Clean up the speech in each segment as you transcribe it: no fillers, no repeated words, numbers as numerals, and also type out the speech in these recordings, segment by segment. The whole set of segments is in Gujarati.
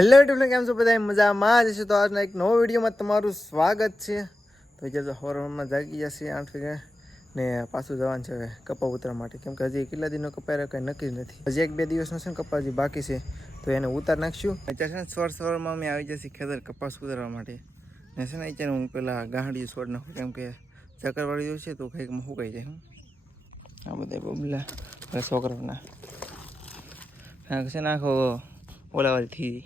હેલો યુટ્યુબ કેમ છો બધા મજામાં જ છે. તો આજના એક નવો વિડીયોમાં તમારું સ્વાગત છે. તો જે હોરમાં જાગી જશે 8 વાગે ને પાછું જવાનું છે હવે કપા ઉતરવા માટે, કેમ કે હજી કેટલા દિનનો કપાય કંઈ નક્કી જ નથી. હજી 1-2 દિવસનો છે ને કપા હજી બાકી છે, તો એને ઉતાર નાખશું. અત્યારે છે ને સવારમાં અમે આવી જશે ખેતર કપાસ ઉતારવા માટે. ને છે ને અત્યારે હું પેલા ગાંડી છોડ નાખું, કેમ કે ચક્કરવાળી છે તો કંઈક સુકાઈ જાય. આ બધા બબલા છોકરાઓના છે ને આખો ઓલાવાળી થઈ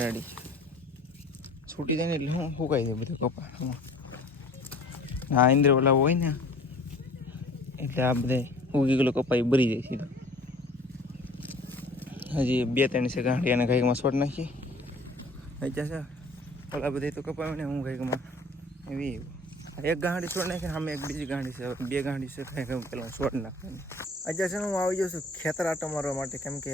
રેડી છૂટી જાય ને એટલે હું સુકાઈ જાય બધું કપા. હા ઇન્દ્ર ઓલા હોય ને એટલે આ બધા ઉગી ગયેલો કપાઈ ભરી જાય સીધો. હજી 2-3 છે ગાંઠી અને ઘાઈકમાં છોડ નાખી. અત્યારે છે ઓલા બધા તો કપાય ને હું ઘાઈકમાં એવી એક ગાંઠી છોડ નાખી, સામે એક બીજી ગાંઠી છે, 2 ગાંઠી છે ઘાઈકમાં પેલા છોડ નાખવાની. અત્યારે છે ને હું આવી જાઉં છું ખેતર આટો મારવા માટે, કેમ કે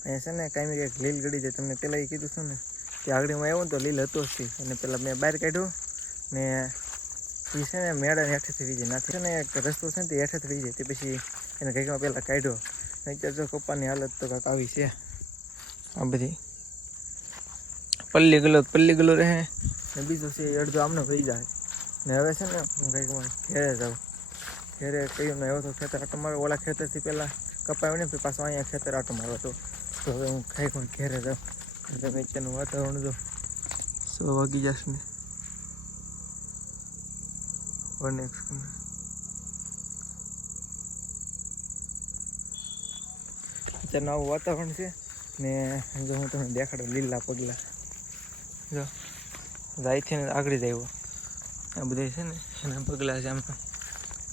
અહીંયા છે ને કાંઈ કંઈક લીલ ગળી જાય. તમને પહેલાં એ કીધું છું ને કે આગળ હું આવ્યો ને તો લીલ હતો જ, અને પહેલાં મેં બહાર કાઢ્યો ને એ છે ને મેળાને હેઠેથી વી જાય નાથી છે ને એક રસ્તો છે ને તે હેઠેથી વી જાય, તે પછી એને કંઈકમાં પહેલાં કાઢ્યો. અત્યારે જો કપ્પાની હાલત તો કાંઈક આવી છે. આ બધી પલ્લી ગલો રહે ને બીજો છે અડધો આમને વહી જાય. ને હવે છે ને હું કંઈકમાં ઘેરે જાઉં. ઘેરે કહ્યું ને એવો તો ખેતર આટો મારો, ઓલા ખેતરથી પહેલાં કપાયો ને પાછો અહીંયા ખેતર આટો મારો હતો. તો હવે હું કંઈકમાં ઘેરે જાઉં. નીચેનું વાતાવરણ જો 100 વાગી જશે ને 1x અત્યારનું આવું વાતાવરણ છે ને. જો હું તમને દેખાડું લીલા પગલા જો જાયથી ને આગળ જ આવ્યો. આ બધા છે ને એના પગલા છે, આમ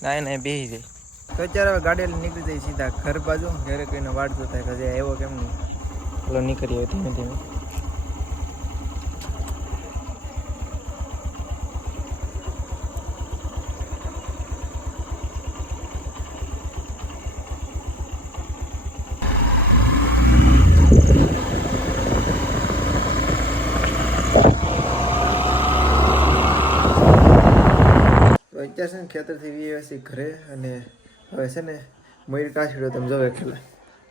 ગાય બેસી જાય. તો અત્યારે હવે ગાડી નીકળી જાય સીધા ઘર બાજુ. ઘરે કોઈને વાટ જોતા કે હજી આવ્યો કેમ નહીં. પેલો નીકળી આવ્યો ધીમે ધીમે. અત્યારે છે ને ખેતરથી વીએ ઘરે, અને હવે છે ને મયુર કાં સીડ્યો તમે જોવે ખેલા.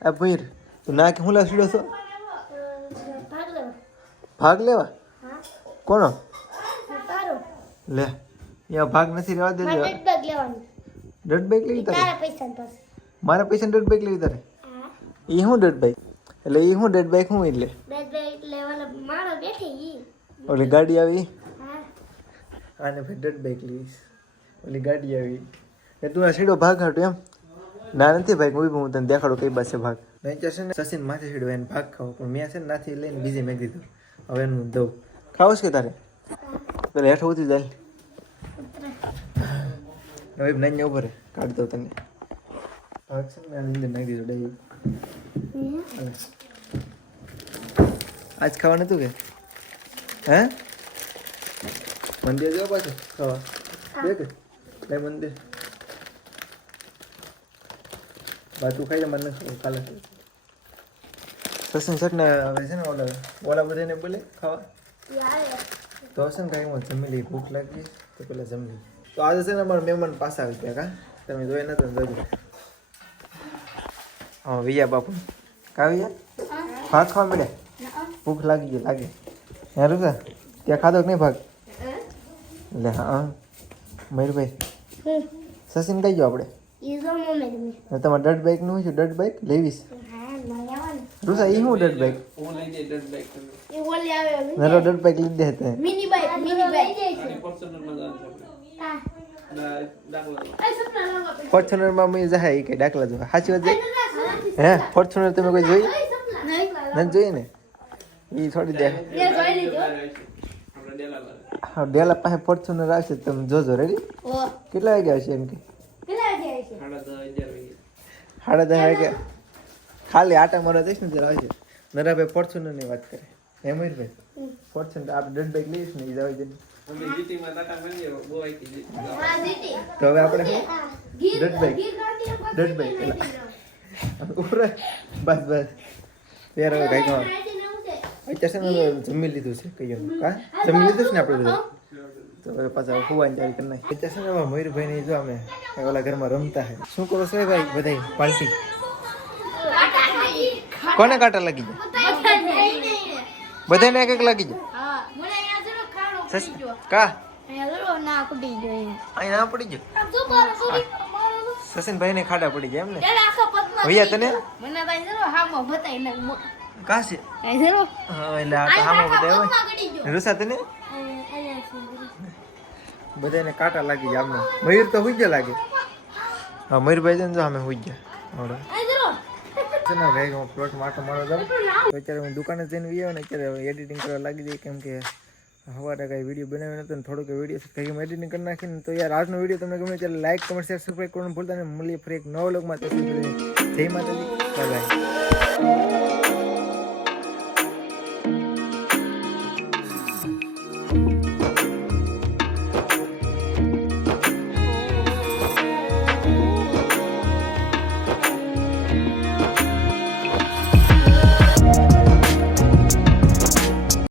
આ મયુર તું ના કે હું લા સીડ્યો છો? ભાગ લેવા? કોનો લે? અહીંયા ભાગ નથી રહેવા દેજો. ડટ બાઈક લેવી તારે? મારા પૈસા ડટ બાઈક લેવી તારે? એ શું ડટ બાઈક એટલે? એ શું ડટ બાઈક શું એટલે? ઓલી ગાડી આવી આને ભાઈ ડટ બાઈક લેવીશ. ઓલી ગાડી આવી એ તું આ સીડો ભાગ હાટું એમ? ના નથી ભાઈ, હું તને દેખાડું કઈ બાજુ ભાગ. નહીં છે ને સચિન માથે સીડો એને ભાગ ખાવો, પણ મેં છે ને નાથી લઈને બીજે મેં દીધું. હવે એનું દઉં ખાવશ કે તારે? પેલા હેઠ ઉતરી જાય. હવે નહીં ઉભો રે કાઢી દઉં તને ભાગ છે ને અંદર નાખી દીધો ડાઈ. આજ ખાવા નતું કે? હે મંદિર જવા પાછું ખાવા દેખ લે મંદિર બાતું ખાઈ લે. મને કાલે સસન સટ ને હવે છે ને ઓલા બધાને બોલે ખાવા તો હશે ને કાંઈ જમી લઈ. ભૂખ લાગી તો પેલા જમી. તો આજે છે ને અમારા મહેમાન પાછા આવી ગયા. કા તમે જોઈ નતો જોજો. હા વિયા બાપુ કાવ્યા ભાગ ખાવા મળ્યા? ભૂખ લાગી ગઈ લાગે. હે રૂસા ત્યાં ખાધો કે નહીં ભાગ? લે હા મયુરભાઈ સચિન કઈ ગયો આપણે? તમારે ડટ બાઈક નું શું? ડટ બાઈક લેવીશ રૂસા? એ શું ડટ બાઈક? નરો ડટ બાઈક લીધી દે તે ફોર્ચ્યુનર માં મેં જાય કે દાખલા જો સાચી વાત જાય. હે ફોર્ચ્યુનર તમે કોઈ જોઈ નથી? જોઈએ ને એ થોડી દે. હા ડેલા પાસે ફોર્ચ્યુનર આવશે, તમે જોજો. રેડી? કેટલા વાગે આવશે એમ કે? 10:30 વાગે ખાલી આટા મારવા જઈશ ને ત્યારે આવશે. નરાભાઈ ફોર્ચ્યુનર ની વાત કરે એમ જ ભાઈ. ફોર્ચ્યુનર આપણે ડટ બાઈક લઈશ ને એ જવા જઈને તો હવે આપણે ડટ બાઈક બસ યાર હવે કઈ અત્યારે જમી લીધું છે કહીએ. હા જમી લીધું છે ને આપણે બધું. તો હવે પાછા ખુવાની ચાલી કરી નાખી. અત્યારે છે ને મયુરભાઈ ની જો અમે ઓલા ઘરમાં રમતા હે. શું કરો છો ભાઈ બધા પાર્ટી? કોને કાંટા લાગી જાય બધાને એક એક લાગી જાય કા અહીં ના પડી જાય સસનભાઈ ને ખાડા પડી જાય એમ ને ભૈયા તને કા છે હા એટલે આ તો હામો બધા હોય રૂસા તને બધાને કાંટા લાગી જાય આમને મયુર તો હુઈ જ લાગે હા મયુરભાઈ છે ને અમે હુઈ ગયા ભાઈ હું પ્લોટ માટો મારો જાઉં તો અત્યારે હું દુકાને જઈને આવ્યો ને અત્યારે એડિટિંગ કરવા લાગી જાય કેમ કે સવારે કાંઈ વિડીયો બનાવ્યો નતો ને થોડોક વિડીયો કંઈ એડિટિંગ કરી નાખીને તો યાર આજનો વિડીયો તમને ગમે ત્યારે લાઈક કમેન્ટ શેર સબસ્ક્રાઈબ કરવાનું ભૂલતા નહીં મળીએ ફરી એક નવો લોગમાં જય માતાજી બાય બાય